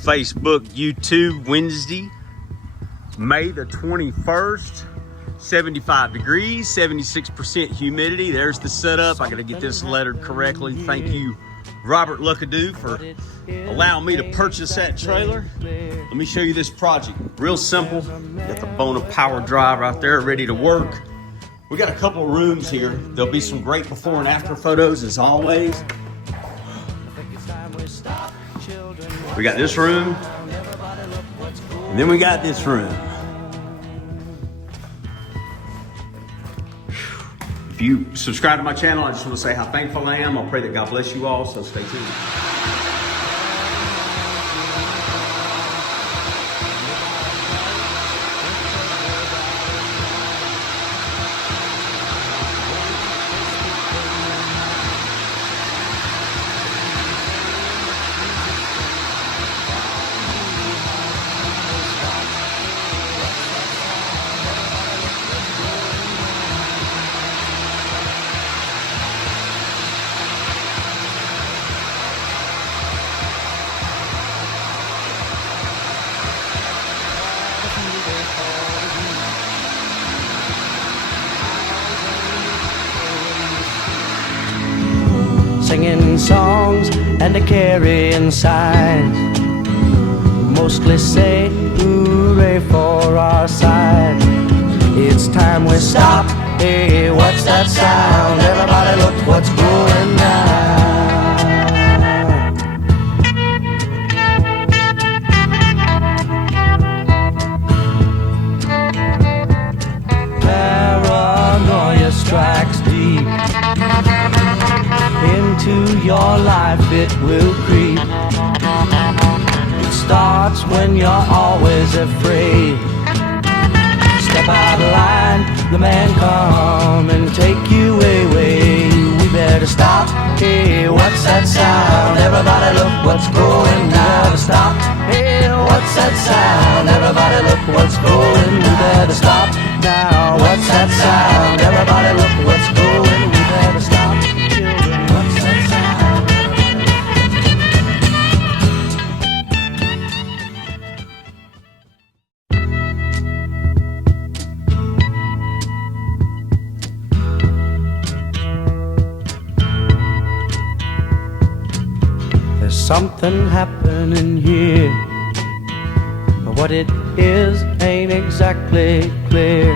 Facebook, YouTube, Wednesday, May the 21st, 75 degrees, 76% humidity. There's the setup. I gotta get this lettered correctly. Thank you, Robert Luckadoo, for allowing me to purchase that trailer. Let me show you this project. Real simple. Got the Bona power drive right there ready to work. We got a couple of rooms here. There'll be some great before and after photos as always. We got this room, and then we got this room. If you subscribe to my channel, I just want to say how thankful I am. I pray that God bless you all, so stay tuned. Singing songs and a carrying signs, mostly say hooray for our side. It's time we stop. Hey, what's that sound? Everybody look what's going down. Paranoia strikes deep into your life, it will creep. It starts when you're always afraid. Step out of line, the man come and take you away. We better stop. Hey, what's that sound? Everybody look what's going down. We better stop. Hey, what's that sound? Everybody look what's going. We better stop now. What's that sound? Everybody look what's going. We better stop. There's something happening here, but what it is ain't exactly clear.